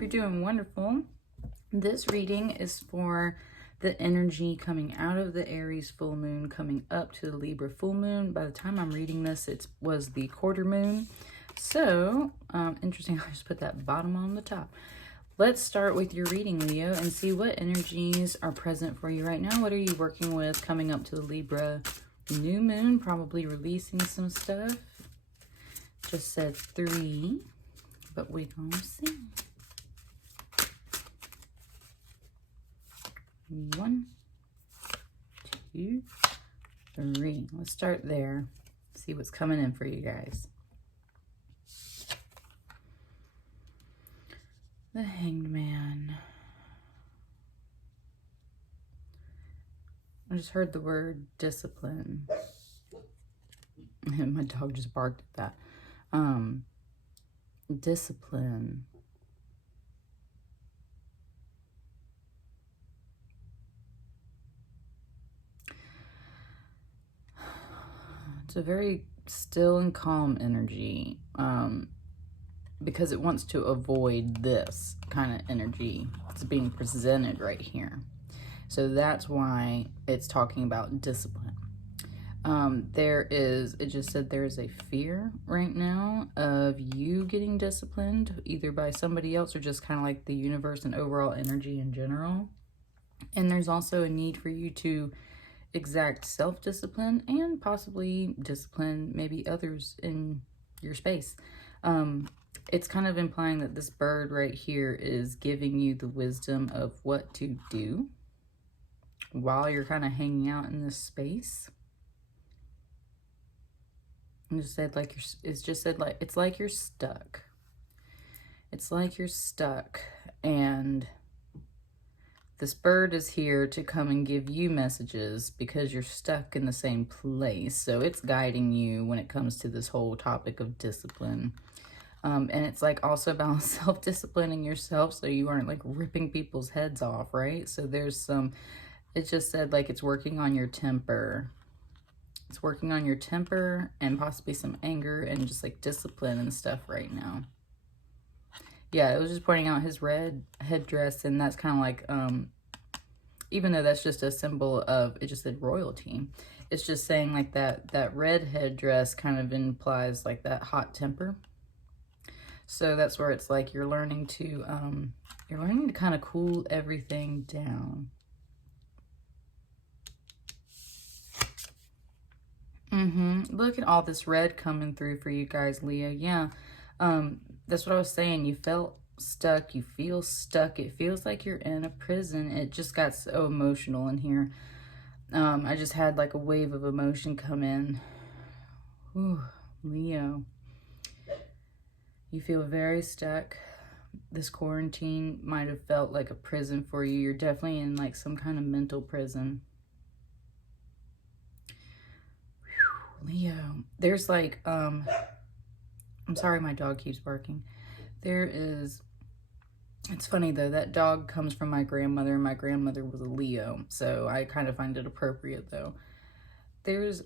hope you're doing wonderful. This reading is for the energy coming out of the Aries full moon, coming up to the Libra full moon. By the time I'm reading this, it was the quarter moon. So, interesting, I just put that bottom on the top. Let's start with your reading, Leo, and see what energies are present for you right now. What are you working with coming up to the Libra new moon? Probably releasing some stuff. Just said 3, but we don't see. 1, 2, 3. Let's start there. See what's coming in for you guys. The Hanged Man. I just heard the word discipline. And my dog just barked at that. Discipline. It's a very still and calm energy. Because it wants to avoid this kind of energy that's being presented right here. So that's why it's talking about discipline. It just said there's a fear right now of you getting disciplined, either by somebody else or just kind of like the universe and overall energy in general. And there's also a need for you to exact self-discipline and possibly discipline maybe others in your space. It's kind of implying that this bird right here is giving you the wisdom of what to do while you're kind of hanging out in this space. And just said like it's like you're stuck. It's like you're stuck, and this bird is here to come and give you messages because you're stuck in the same place. So it's guiding you when it comes to this whole topic of discipline. And it's like also about self-disciplining yourself so you aren't like ripping people's heads off, right? So there's some, it just said like it's working on your temper. It's working on your temper and possibly some anger and just like discipline and stuff right now. Yeah, it was just pointing out his red headdress, and that's kind of like, even though that's just a symbol of, it just said royalty. It's just saying like that red headdress kind of implies like that hot temper. So that's where it's like you're learning to kind of cool everything down. Look at all this red coming through for you guys, Leo. Yeah, that's what I was saying. You felt stuck. You feel stuck. It feels like you're in a prison. It just got so emotional in here. I just had like a wave of emotion come in. Ooh, Leo. You feel very stuck. This quarantine might have felt like a prison for you. You're definitely in like some kind of mental prison. Whew, Leo, there's like, I'm sorry my dog keeps barking. It's funny though, that dog comes from my grandmother, and my grandmother was a Leo. So I kind of find it appropriate though. There's,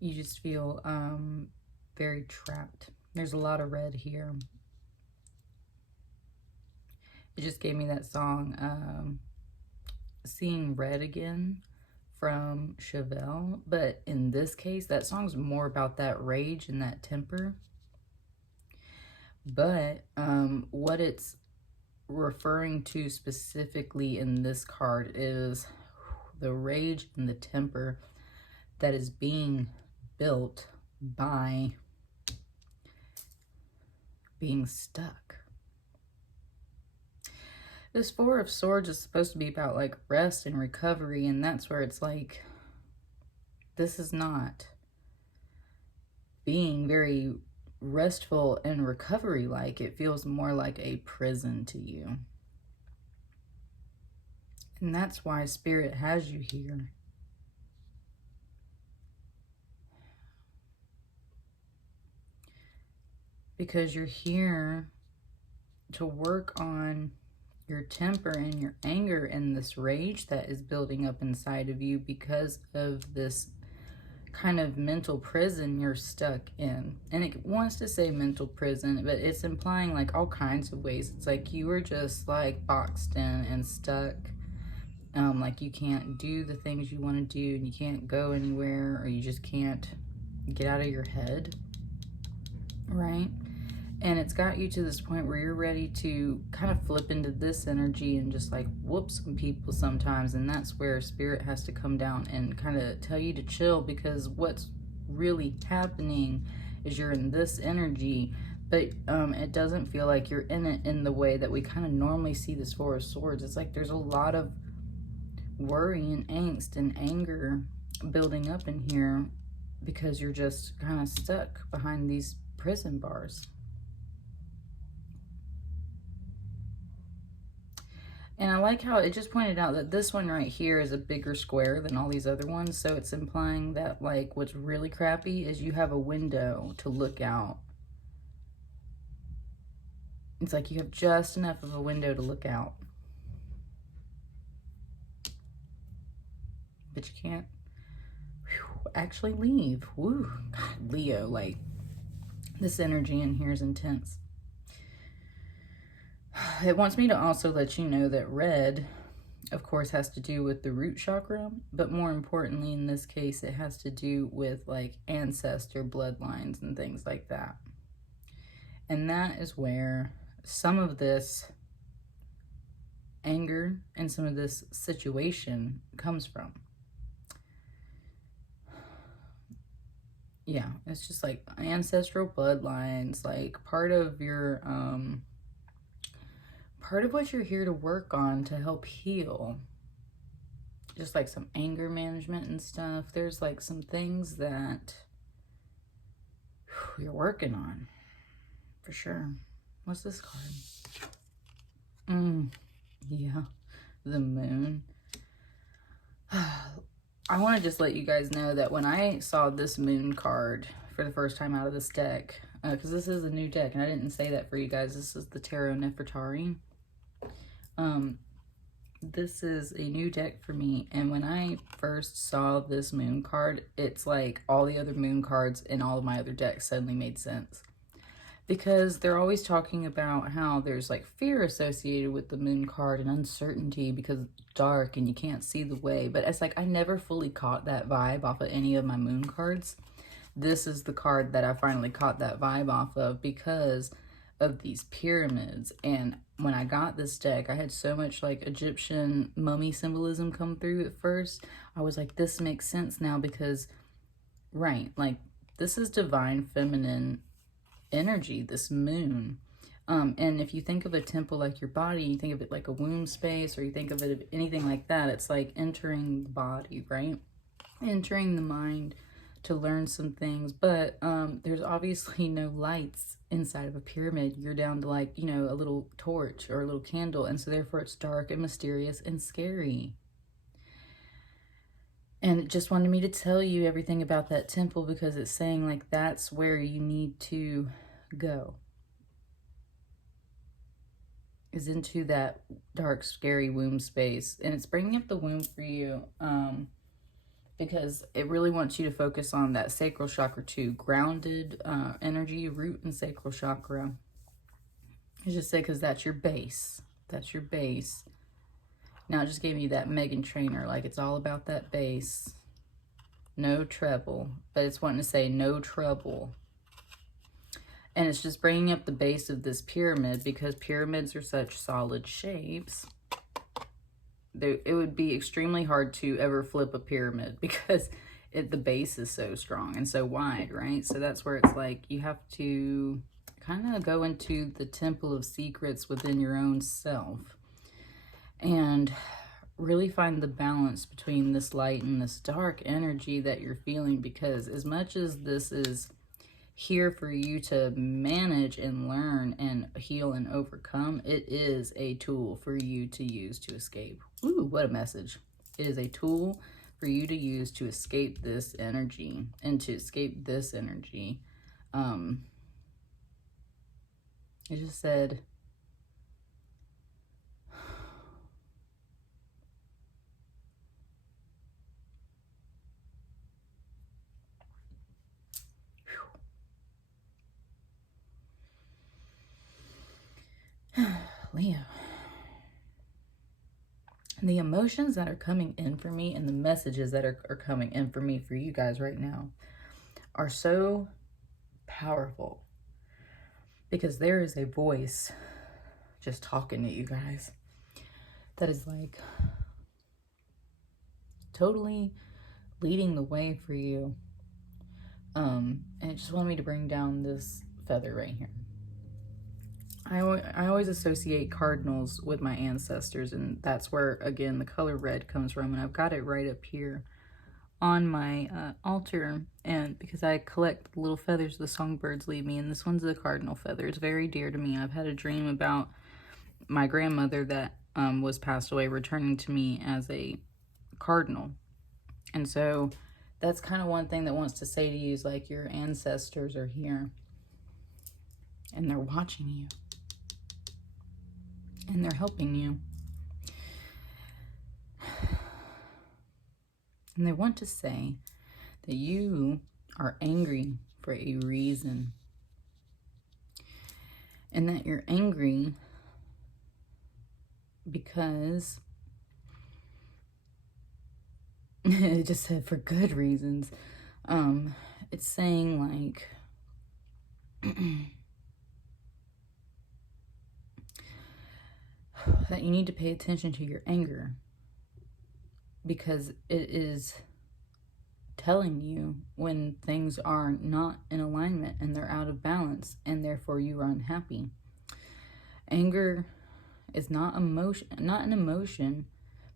you just feel very trapped. There's a lot of red here. It just gave me that song, Seeing Red Again from Chevelle. But in this case, that song's more about that rage and that temper. But what it's referring to specifically in this card is the rage and the temper that is being built by being stuck. This Four of Swords is supposed to be about like rest and recovery, and that's where it's like, this is not being very restful and recovery like. It feels more like a prison to you. And that's why Spirit has you here. Because you're here to work on your temper and your anger and this rage that is building up inside of you because of this kind of mental prison you're stuck in. And it wants to say mental prison, but it's implying like all kinds of ways. It's like you were just like boxed in and stuck. Like you can't do the things you want to do, and you can't go anywhere, or you just can't get out of your head, right? And it's got you to this point where you're ready to kind of flip into this energy and just like whoop some people sometimes. And that's where spirit has to come down and kind of tell you to chill, because what's really happening is you're in this energy, but it doesn't feel like you're in it in the way that we kind of normally see this Four of Swords. It's like there's a lot of worry and angst and anger building up in here because you're just kind of stuck behind these prison bars. And I like how it just pointed out that this one right here is a bigger square than all these other ones. So it's implying that like what's really crappy is you have a window to look out. It's like you have just enough of a window to look out. But you can't actually leave. Woo. God, Leo, like this energy in here is intense. It wants me to also let you know that red, of course, has to do with the root chakra, but more importantly, in this case, it has to do with like ancestor bloodlines and things like that. And that is where some of this anger and some of this situation comes from. Yeah, it's just like ancestral bloodlines, like part of your, part of what you're here to work on to help heal. Just like some anger management and stuff. There's like some things that you're working on, for sure. What's this card? Yeah, the moon. I want to just let you guys know that when I saw this moon card for the first time out of this deck, because this is a new deck, and I didn't say that for you guys, this is the Tarot Nefertari. This is a new deck for me, and when I first saw this moon card, it's like all the other moon cards in all of my other decks suddenly made sense. Because they're always talking about how there's like fear associated with the moon card and uncertainty because it's dark and you can't see the way. But it's like I never fully caught that vibe off of any of my moon cards. This is the card that I finally caught that vibe off of because of these pyramids. And when I got this deck, I had so much like Egyptian mummy symbolism come through at first. I was like, this makes sense now because, right, like this is divine feminine energy, this moon. And if you think of a temple like your body, you think of it like a womb space, or you think of it anything like that, it's like entering the body, right? Entering the mind to learn some things. But there's obviously no lights inside of a pyramid. You're down to like, you know, a little torch or a little candle. And so therefore it's dark and mysterious and scary. And it just wanted me to tell you everything about that temple because it's saying like that's where you need to go. Is into that dark, scary womb space. And it's bringing up the womb for you because it really wants you to focus on that sacral chakra too. Grounded energy, root and sacral chakra. I just say because that's your base. That's your base. Now it just gave me that Megan Trainor, like it's all about that bass. No treble, but it's wanting to say no trouble. And it's just bringing up the base of this pyramid because pyramids are such solid shapes. It would be extremely hard to ever flip a pyramid because the base is so strong and so wide, right? So that's where it's like you have to kind of go into the temple of secrets within your own self. And really find the balance between this light and this dark energy that you're feeling, because as much as this is here for you to manage and learn and heal and overcome, it is a tool for you to use to escape. Ooh, what a message. It is a tool for you to use to escape this energy and to escape this energy. It just said, Leo. The emotions that are coming in for me and the messages that are coming in for me for you guys right now are so powerful, because there is a voice just talking to you guys that is like totally leading the way for you. And it just wanted me to bring down this feather right here. I always associate cardinals with my ancestors, and that's where, again, the color red comes from. And I've got it right up here on my altar, and because I collect the little feathers the songbirds leave me, and this one's the cardinal feather. It's very dear to me. I've had a dream about my grandmother that was passed away returning to me as a cardinal. And so that's kind of one thing that wants to say to you is like your ancestors are here and they're watching you and they're helping you. And they want to say that you are angry for a reason. And that you're angry because it just said for good reasons. It's saying like that you need to pay attention to your anger, because it is telling you when things are not in alignment and they're out of balance, and therefore you are unhappy. Anger is not an emotion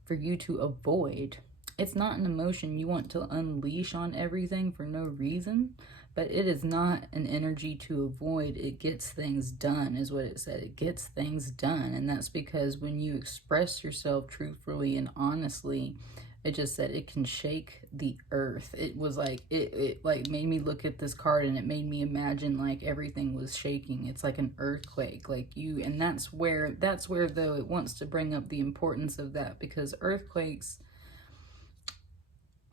for you to avoid. It's not an emotion you want to unleash on everything for no reason, but it is not an energy to avoid. It gets things done, is what it said. It gets things done, and that's because when you express yourself truthfully and honestly, it just said it can shake the earth. It was like, it like made me look at this card, and it made me imagine like everything was shaking. It's like an earthquake, like you, and that's where though it wants to bring up the importance of that, because earthquakes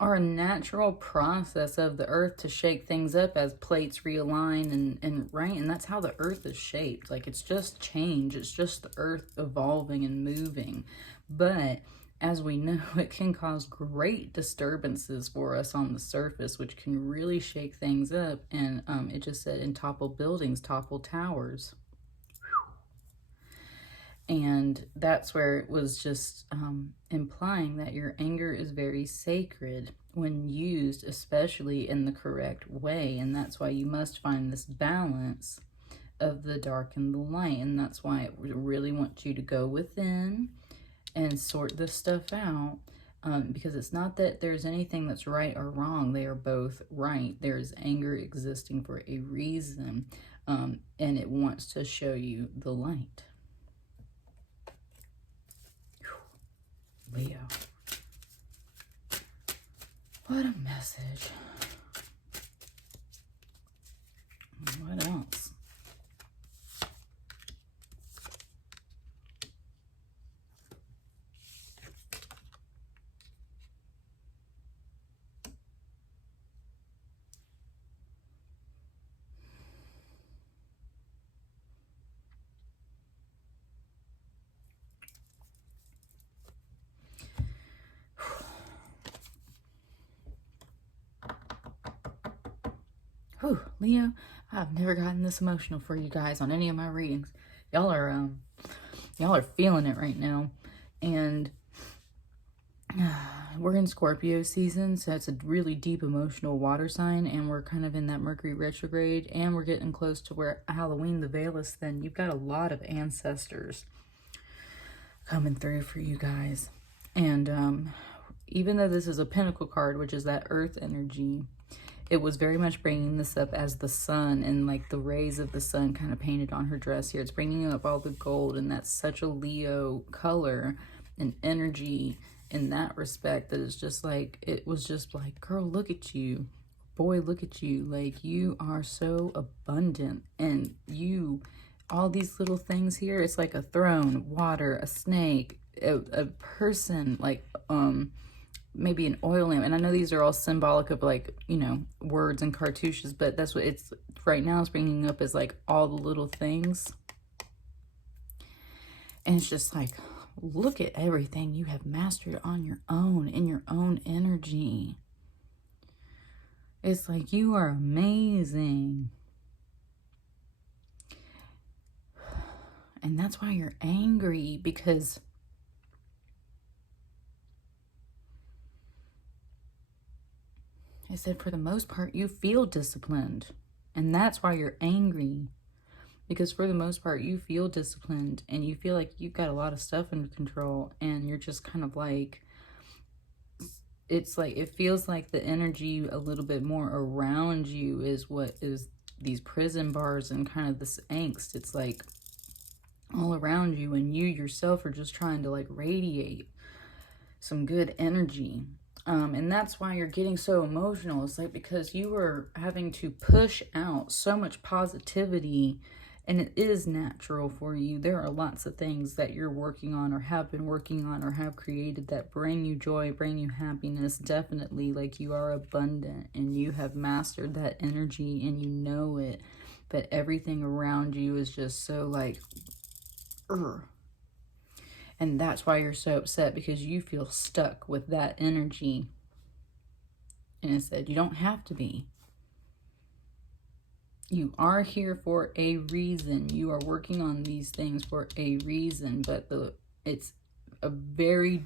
are a natural process of the earth to shake things up as plates realign and right, and that's how the earth is shaped. Like, it's just change, it's just the earth evolving and moving. But as we know, it can cause great disturbances for us on the surface, which can really shake things up. And it just said, and topple buildings, topple towers. And that's where it was just implying that your anger is very sacred when used, especially in the correct way. And that's why you must find this balance of the dark and the light. And that's why it really wants you to go within and sort this stuff out. Because it's not that there's anything that's right or wrong. They are both right. There's anger existing for a reason. And it wants to show you the light. Leo. What a message. What else? Whew, Leo, I've never gotten this emotional for you guys on any of my readings. Y'all are feeling it right now. And we're in Scorpio season, so it's a really deep emotional water sign, and we're kind of in that Mercury retrograde, and we're getting close to where Halloween, the veil is thin. You've got a lot of ancestors coming through for you guys. And even though this is a Pentacle card, which is that earth energy, it was very much bringing this up as the sun, and like the rays of the sun kind of painted on her dress here. It's bringing up all the gold, and that's such a Leo color and energy in that respect, that it's just like, it was just like, girl, look at you. Boy, look at you. Like, you are so abundant, and you, all these little things here, it's like a throne, water, a snake, a person, like, maybe an oil lamp. And I know these are all symbolic of, like, you know, words and cartouches, but that's what it's right now is bringing up, is like all the little things. And it's just like, look at everything you have mastered on your own, in your own energy. It's like, you are amazing. And that's why you're angry, because I said, for the most part, you feel disciplined. And that's why you're angry. Because for the most part, you feel disciplined and you feel like you've got a lot of stuff under control, and you're just kind of like, it's like, it feels like the energy a little bit more around you is what is these prison bars and kind of this angst. It's like all around you, and you yourself are just trying to like radiate some good energy. And that's why you're getting so emotional. It's like, because you are having to push out so much positivity, and it is natural for you. There are lots of things that you're working on, or have been working on, or have created that bring you joy, bring you happiness. Definitely, like, you are abundant and you have mastered that energy and you know it. But everything around you is just so like, ugh. And that's why you're so upset, because you feel stuck with that energy. And it said, you don't have to be. You are here for a reason. You are working on these things for a reason. But it's a very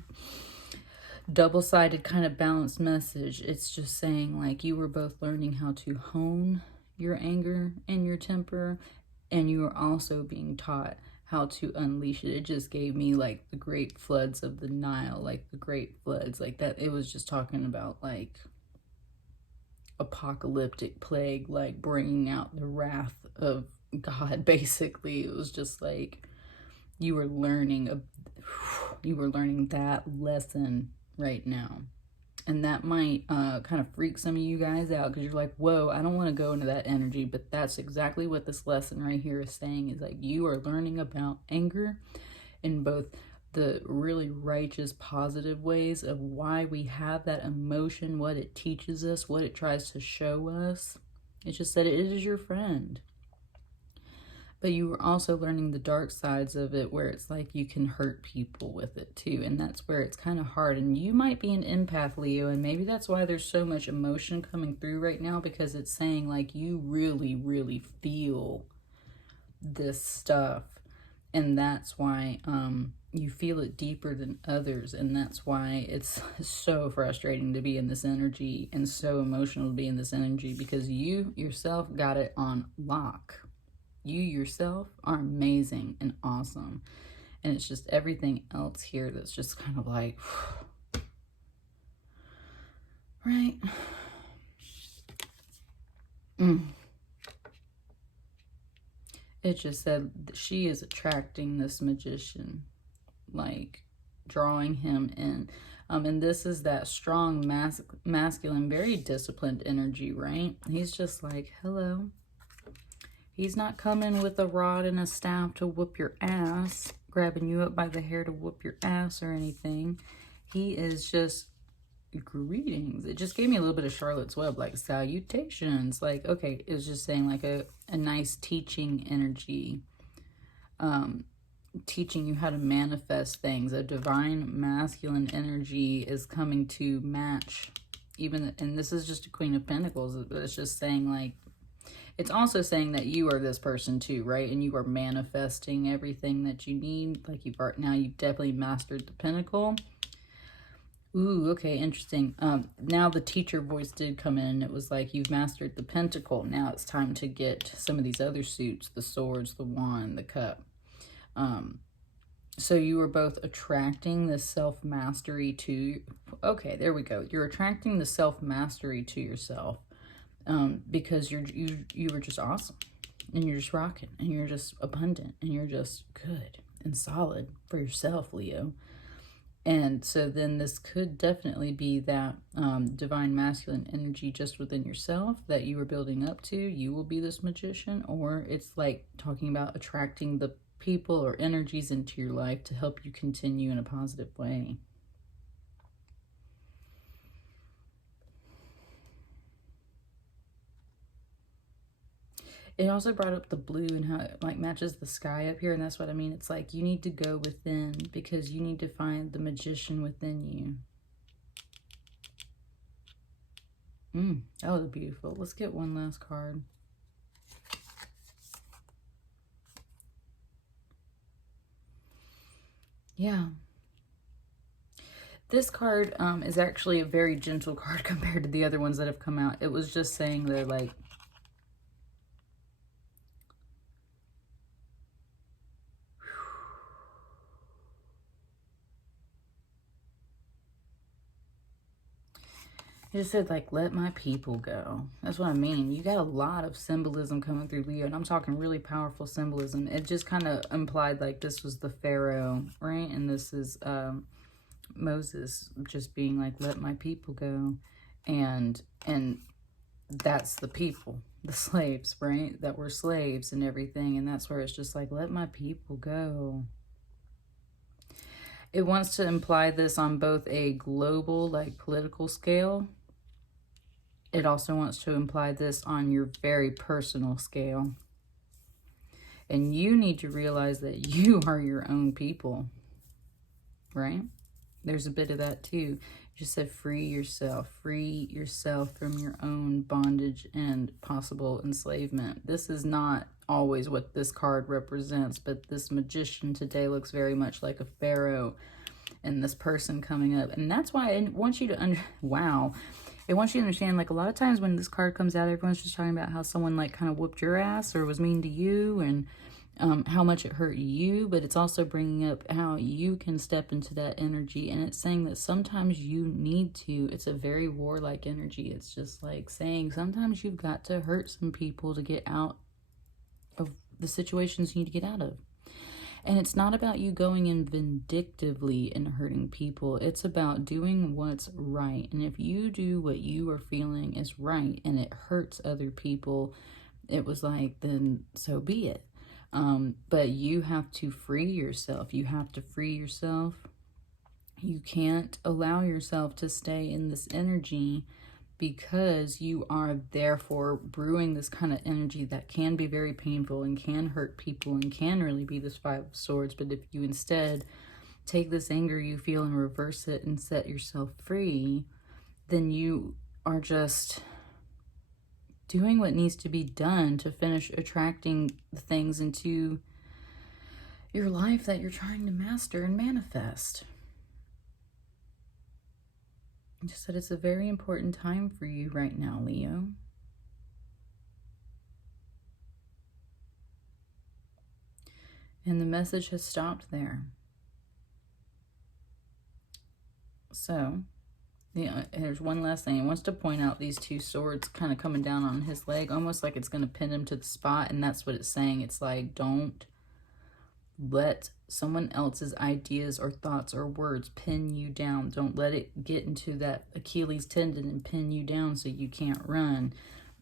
double-sided kind of balanced message. It's just saying, like, you were both learning how to hone your anger and your temper, and you are also being taught how to unleash it. It just gave me like the great floods of the Nile, like the great floods, like that. It was just talking about like apocalyptic plague, like bringing out the wrath of God. Basically, it was just like you were learning that lesson right now. And that might kind of freak some of you guys out, because you're like, whoa, I don't want to go into that energy. But that's exactly what this lesson right here is saying, is like, you are learning about anger in both the really righteous, positive ways of why we have that emotion, what it teaches us, what it tries to show us. It's just that it is your friend. But you are also learning the dark sides of it, where it's like you can hurt people with it too. And that's where it's kind of hard. And you might be an empath, Leo, and maybe that's why there's so much emotion coming through right now, because it's saying like you really, really feel this stuff. And that's why you feel it deeper than others. And that's why it's so frustrating to be in this energy, and so emotional to be in this energy, because you yourself got it on lock. You yourself are amazing and awesome. And it's just everything else here that's just kind of like, right? It just said that she is attracting this magician, like drawing him in. And this is that strong, masculine, very disciplined energy, right? He's just like, hello. He's not coming with a rod and a staff to whoop your ass, grabbing you up by the hair to whoop your ass or anything. He is just, greetings. It just gave me a little bit of Charlotte's Web, like salutations. Like, okay, it was just saying like a nice teaching energy. Teaching you how to manifest things. A divine masculine energy is coming to match even, and this is just a Queen of Pentacles, but it's just saying like, it's also saying that you are this person too, right? And you are manifesting everything that you need. Like you've definitely mastered the Pentacle. Ooh, okay, interesting. Now the teacher voice did come in. It was like, you've mastered the Pentacle. Now it's time to get some of these other suits, the Swords, the Wand, the Cup. So you are both attracting this self-mastery to, okay, there we go. You're attracting the self-mastery to yourself. Because you were just awesome, and you're just rocking, and you're just abundant, and you're just good and solid for yourself, Leo. And so then this could definitely be that divine masculine energy just within yourself that you were building up to. You will be this magician, or it's like talking about attracting the people or energies into your life to help you continue in a positive way. It also brought up the blue and how it like matches the sky up here. And that's what I mean. It's like you need to go within because you need to find the magician within you. That was beautiful. Let's get one last card. Yeah. This card is actually a very gentle card compared to the other ones that have come out. It was just saying they're like, it just said, like, let my people go. That's what I mean. You got a lot of symbolism coming through Leo, and I'm talking really powerful symbolism. It just kind of implied, like, this was the Pharaoh, right? And this is Moses just being like, let my people go. And that's the people, the slaves, right? That were slaves and everything. And that's where it's just like, let my people go. It wants to imply this on both a global, like, political scale. It also wants to imply this on your very personal scale. And you need to realize that you are your own people, right? There's a bit of that too. You just said free yourself from your own bondage and possible enslavement. This is not always what this card represents, but this magician today looks very much like a pharaoh and this person coming up. And that's why I want you to wow. It wants you to understand, like, a lot of times when this card comes out, everyone's just talking about how someone, like, kind of whooped your ass or was mean to you and how much it hurt you. But it's also bringing up how you can step into that energy. And it's saying that sometimes you need to. It's a very warlike energy. It's just, like, saying sometimes you've got to hurt some people to get out of the situations you need to get out of. And it's not about you going in vindictively and hurting people. It's about doing what's right. And if you do what you are feeling is right and it hurts other people, it was like, then so be it. But you have to free yourself. You have to free yourself. You can't allow yourself to stay in this energy because you are therefore brewing this kind of energy that can be very painful and can hurt people and can really be this Five of Swords. But if you instead take this anger you feel and reverse it and set yourself free, then you are just doing what needs to be done to finish attracting the things into your life that you're trying to master and manifest. Just that it's a very important time for you right now, Leo. And the message has stopped there. So, there's one last thing. He wants to point out these two swords kind of coming down on his leg, almost like it's going to pin him to the spot. And that's what it's saying. It's like, don't let someone else's ideas or thoughts or words pin you down. Don't let it get into that Achilles tendon and pin you down so you can't run.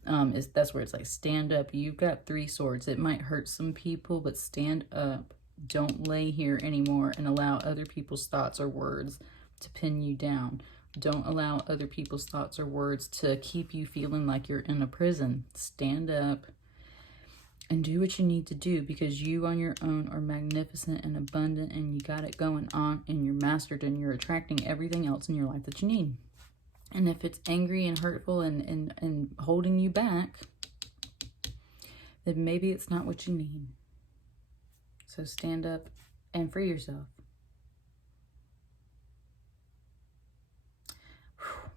That's where it's like, stand up. You've got 3 swords. It might hurt some people, but stand up. Don't lay here anymore and allow other people's thoughts or words to pin you down. Don't allow other people's thoughts or words to keep you feeling like you're in a prison. Stand up and do what you need to do, because you on your own are magnificent and abundant, and you got it going on, and you're mastered, and you're attracting everything else in your life that you need. And if it's angry and hurtful and holding you back, then maybe it's not what you need. So stand up and free yourself.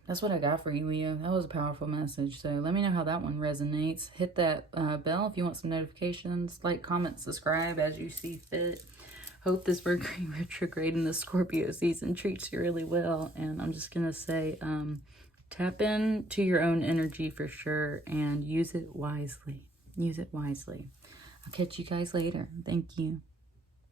That's what I got for you, Leo. That was a powerful message. So let me know how that one resonates. Hit that bell if you want some notifications. Like, comment, subscribe as you see fit. Hope this Mercury retrograde in the Scorpio season treats you really well. And I'm just going to say, tap into your own energy for sure and use it wisely. Use it wisely. I'll catch you guys later. Thank you.